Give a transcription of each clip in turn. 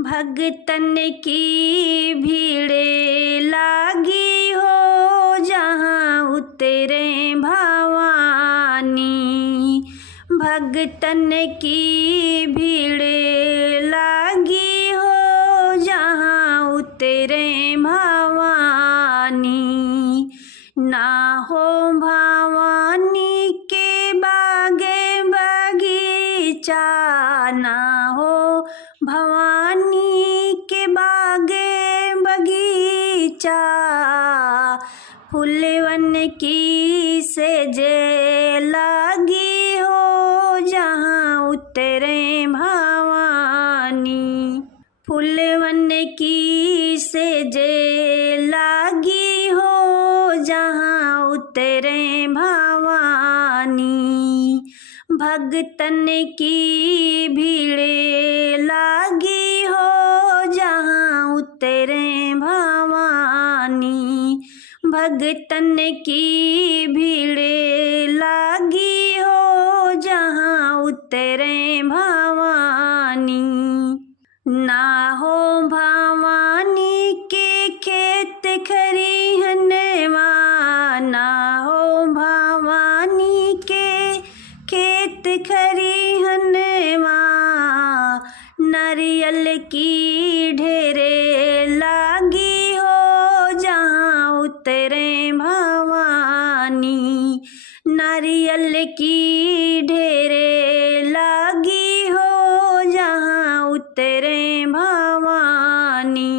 भगतन की भीड़े लागी हो जहाँ उतरे भवानी। भगतन की भीड़े लागी हो जहाँ उतरे भवानी। ना हो भवानी के बागे बगीचा, ना हो भवानी के बागे बगीचा। फूलवन की सेजे लागी हो जहाँ उतरे भवानी। फूलवन की सेजे लागी हो जहाँ उतरे भवानी। भगतन की भीड़े लागी हो जहाँ उतरे भवानी। भगतन की भीड़े लागी हो जहाँ उतरे भवानी। ना हो भवानी के खेत खरिहनवा, ना हो भवानी के खेत खरिहनवा। नारियल की ढेरे लागी हो जहाँ उतरे भवानी। नारियल की ढेरे लागी हो जहाँ उतरे भवानी।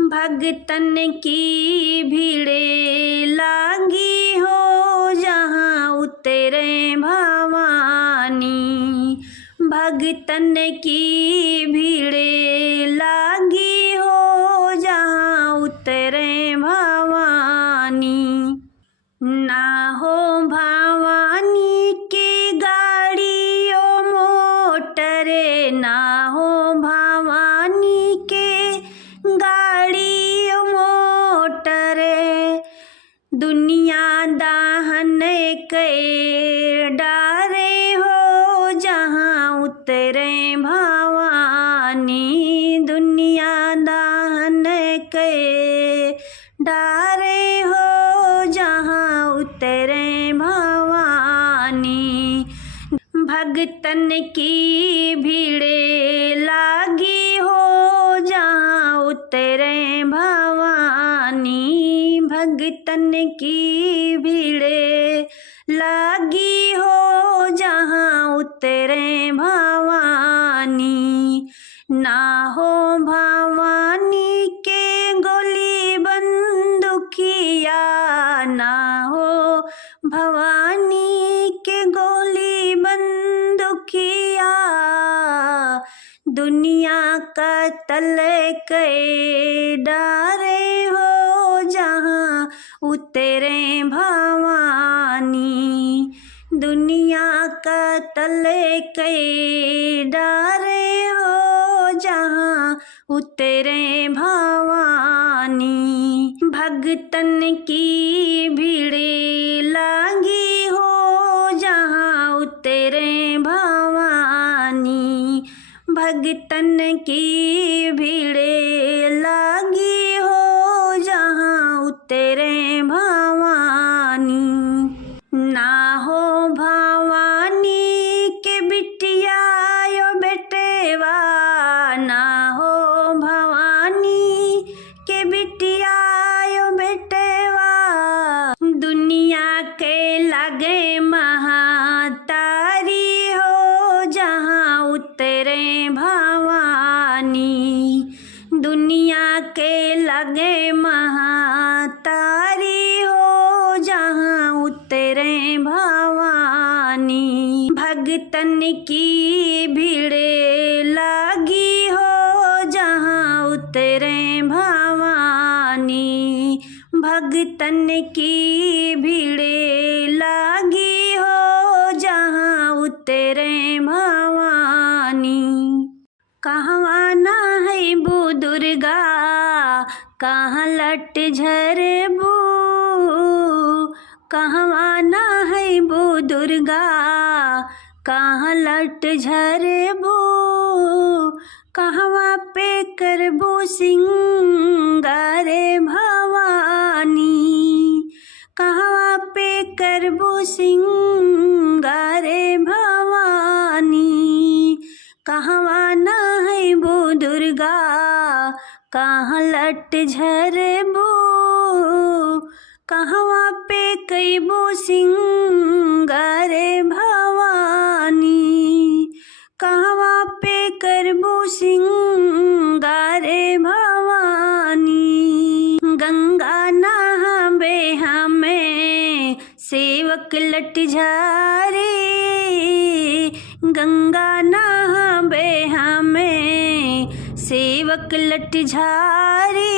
भगतन की भीड़े लागी हो जहाँ उतरे भवानी। भगतन की भीड़े लागी हो जहाँ उतरे भवानी। ना हो भवानी के गाड़ियों मोटरे, ना हो भवानी के गाड़ियों मोटरे। दुनिया दाहन के डारे हो जहाँ उतरे भवानी। दुनिया दाहन के डारे हो जहाँ उतरे भवानी। भगतन की भीड़े लागी हो जहाँ उतरे भवानी। भगतन की भीड़े लागी हो जहाँ उतरे भवानी। ना हो भवानी के गोली बंदूकिया, ना हो भवानी के गोली बंदूकिया। दुनिया का तल के डारे हो जहाँ उतरे भवानी। दुनिया का तल के डारे हो जहाँ उतरे भवानी। भगतन की भीड़े लागी हो जहाँ उतरे भवानी। भगतन की भीड़े लागी हो जहाँ उतरे भवानी। ना हो भवानी के बिटिया यो बेटेवा, ना हो भवानी के बिटिया यो बेटेवा। दुनिया के लगे महातारी हो जहाँ उतरे भवानी। दुनिया के लगे महातारी हो जहाँ उतरे भवानी। भगतन की भीड़े लागी हो जहाँ उतरे भवानी। भगतन की भीड़े लागी हो जहाँ उतरे भवानी। कहवा ना है बू दुर्गा, कहाँ लट झरबू। कहवा ना है बू दुर्गा, कहाँ लट झरबू। कहवा पे करबो सिंगारे भवानी, कहवा पे करबो सिंगारे भवानी, कहवा नहैबो दुर्गा कहाँ लट झरबो, कहवा पे कैबो सिंगारे भवानी, कहवा पे करबो सिंगारे भवानी। गंगा नहाबे हमें सेवक लट झारे, गंगा नहाबे हमें सेवक लट झारे,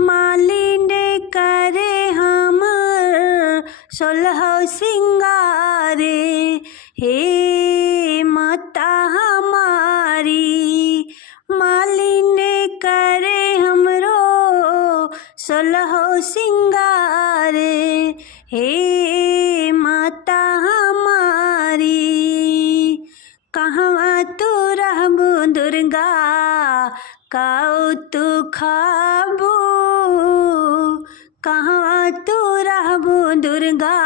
मालिन करे हम 16 सिंगारे, हे माता हमारी, मालिन करे हमरो 16 सिंगारे, हे माता हमारी। कहवा तू रहबो दुर्गा काऊ तू खाबो, कहवा तू रहबो दुर्गा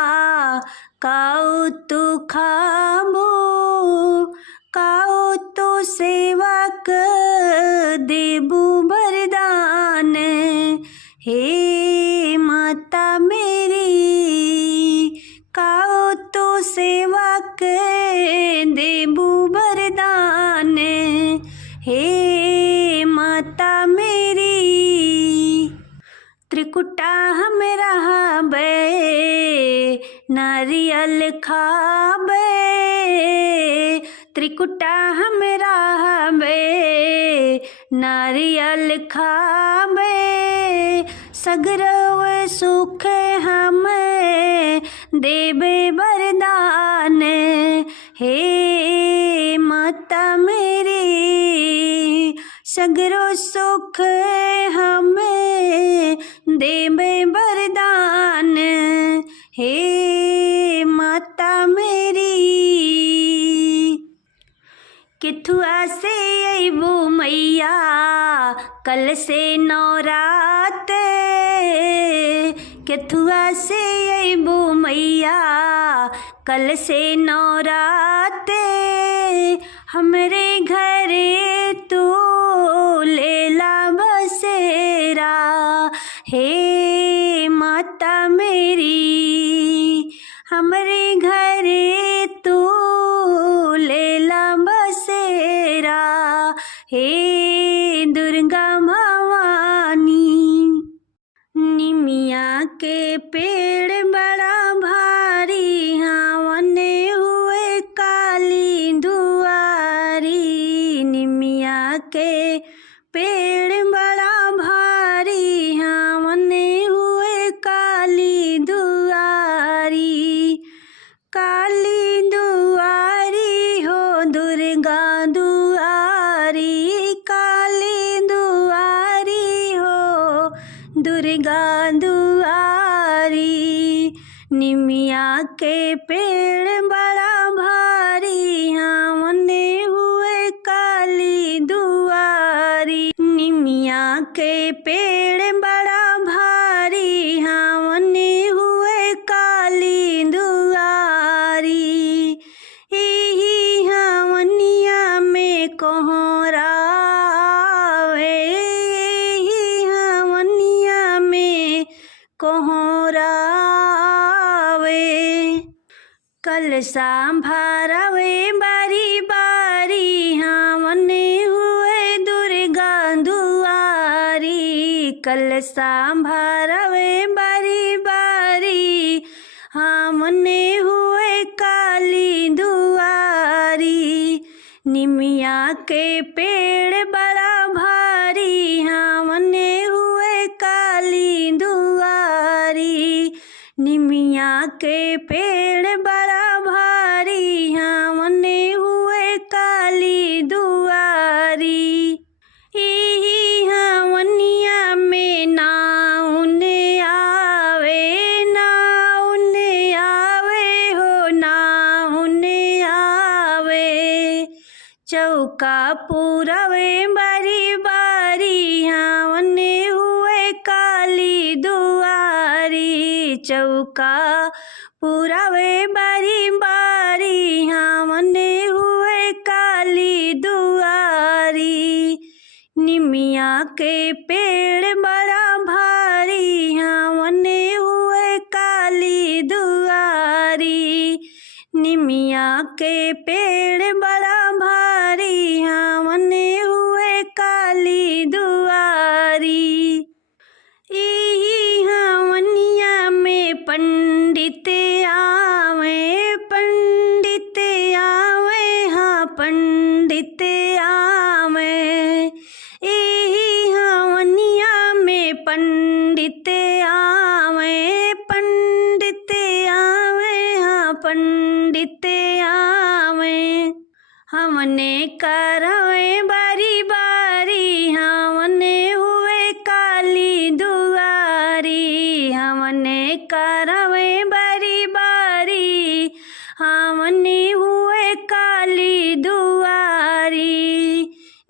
काऊ तू खाबो, काऊ तो सेवक देबू वरदान, हे माता मेरी, काऊ तो सेवक देबू वरदान, हे माता मेरी। त्रिकुटा हम रहबे नारियल खाबे, त्रिकुटा हम रहबे नारियल खाबे, सगरव सुख हम देबे वरदान, हे माता मेरी, सगरो सुख हमें देबे वरदान, हे माता मेरी। किथुआ से अइबो मैया कल से नौरात, किथुआ से अइबो मैया कल से नौरात, हमरे घरे तू लेला बसेरा, हे माता मेरी, हमरे घरे तू लेला बसेरा, हे दुर्गा भवानी। निमिया के पेड़ बड़ा भारी, हावने हुए काली दुआरी, निमिया के पेड़ बड़ा भारी, हावने हुए काली दुआरी, काली दुआरी हो दुर्गा दुआरी, काली दुआरी हो दुर्गा दुआरी, निमिया के पेड़ बड़ा भारी, हावने हुए काली दुआरी, निमिया के पेड़ बड़ा भारी, हावने हुए काली दुआरी, एही हावनिया में कोहरावे, एही हावनिया में कोहरावे, कलशा भरावे बारी बारी, हावने हुए दुर्गा दुआरी, कलशा भरावे बारी बारी, हावने हुए काली दुआरी, निमिया के पेड़ बड़ा भारी, हावने हुए काली दुआरी, निमिया के पेड़ बड़ा भारी, हावने हुए काली दुआरी, एही हावनिया में नाउन आवे, नाउन आवे हो नाउन आवे, चौका पूरा पुरावे बारी बारी हावने हुए काली दुआरी चौका पुरावे बारी बारी हावने हुए काली दुआरी निमिया के पेड़ बड़ा भारी हावने हुए काली दुआरी निमिया के पेड़ बड़ा भारी हावने हुए काली दुआरी यही हावनिया में पंडित आवे हाँ पंडित आवे यही हावनिया में पंडित आवे हाँ पंडित आवे हमने करवे बारी बारी हमने हुए काली दुआरी हमने करवे बारी बारी हमने हुए काली दुआरी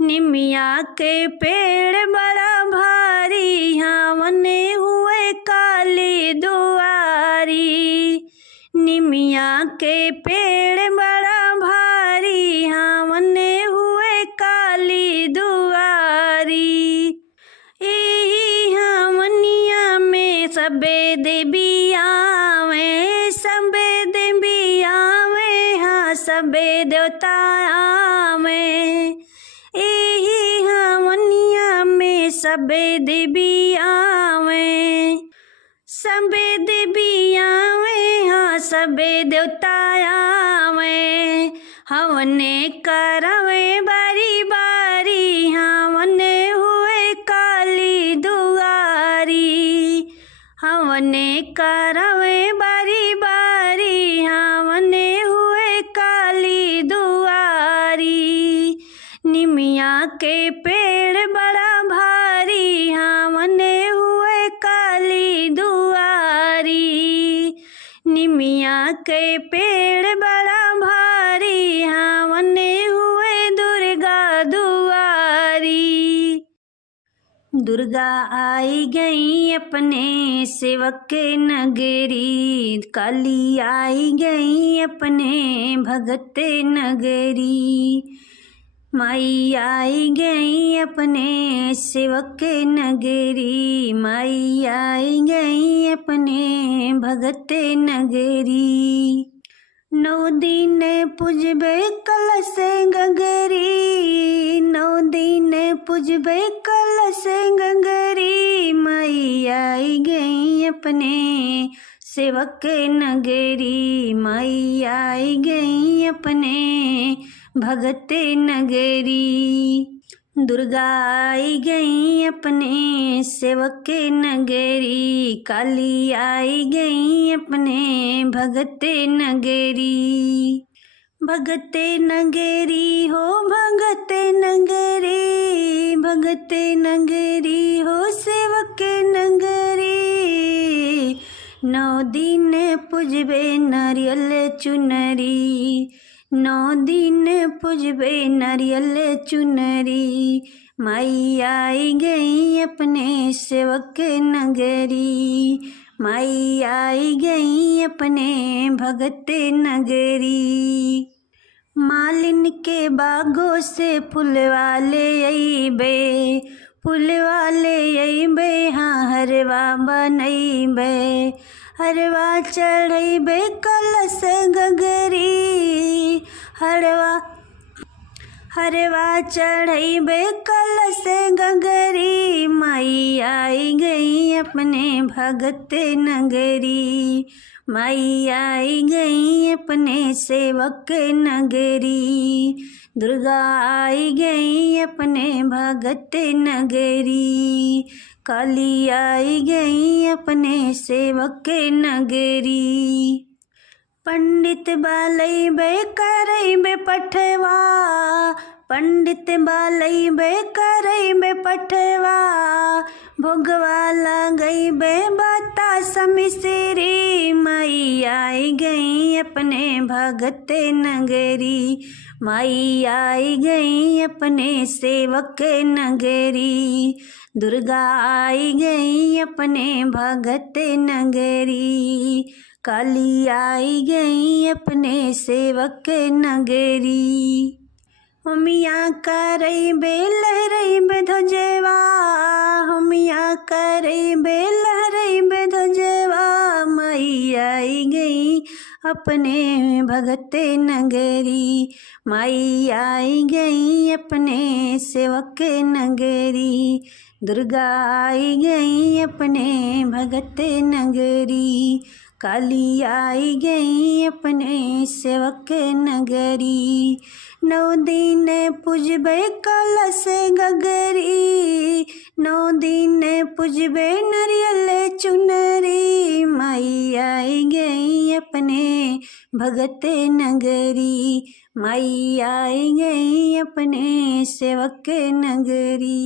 निमिया के पेड़ बड़ा भारी हमने हुए काली दुआरी निमिया के पेड़ बड़ा भारी हमने हुए काली दुआरी यही हमनिया में सबे देवी आवे हाँ सबे देवता आवे यही हमनिया में सबे देवी आवे सबे देवी आवे हाँ सबे देवता आवे हमने करवे बारी बारी हमने हुए काली दुआरी हमने करवे बारी बारी हमने हुए काली दुआरी निमिया के पेड़ बड़ा भारी हमने हुए काली दुआरी निमिया के पेड़ बड़ा भारी हमने हुए दुर्गा दुआरी दुर्गा आई गई अपने सेवक के नगरी काली आई गई अपने भगत नगरी माई आई गई अपने सेवक के नगरी माई आई गई अपने भगत नगरी 9 दिन पूजबे कलश गगरी 9 दिन पूजबे कलश गगरी माई आई गई अपने सेवक के नगरी माई आई गई अपने भगत नगरी दुर्गा आई गई अपने सेवक के नगरी काली आई गई अपने भगत नगरी भगत नगरी हो भगत नगरी हो सेवक नगरी 9 दिन पूजबे नारियल चुनरी 9 दिन पूजबे नारियल चुनरी माई आई गई अपने सेवक नगरी माई आई गई अपने भगत नगरी मालिन के बागों से फूल वाले अइबे हाँ हरवा बनइबे हरवा चढ़इबे कलश गगरी हरवा चढ़इबे कलश गगरी माई आई गई अपने भगत नगरी माई आई गई अपने सेवक नगरी दुर्गा आई गई अपने भगत नगरी काली आई गई अपने सेवक नगरी पंडित बालइबे करइबे पंडित बालई बे करई बे पठवा, भोगवा लगई बे बतासा मिसरी। माई आई गई अपने भगत नगरी, माई आई गई अपने सेवक नगरी। दुर्गा आई गई अपने भगत नगरी, काली आई गई अपने सेवक नगरी। होमिया करई बे लहरई बे ध्वजवा, होमिया करई बे लहरई बे ध्वजवा। माई आई गई अपने भगत नगरी, माई आई गई अपने सेवक नगरी। दुर्गा आई गई अपने भगत नगरी, काली आई गई अपने सेवक नगरी। 9 दिन पूजबे कलश गगरी, 9 दिन पूजबे नरियल चुनरी। माई आई गई अपने भगत नगरी, माई आई गई अपने सेवक नगरी।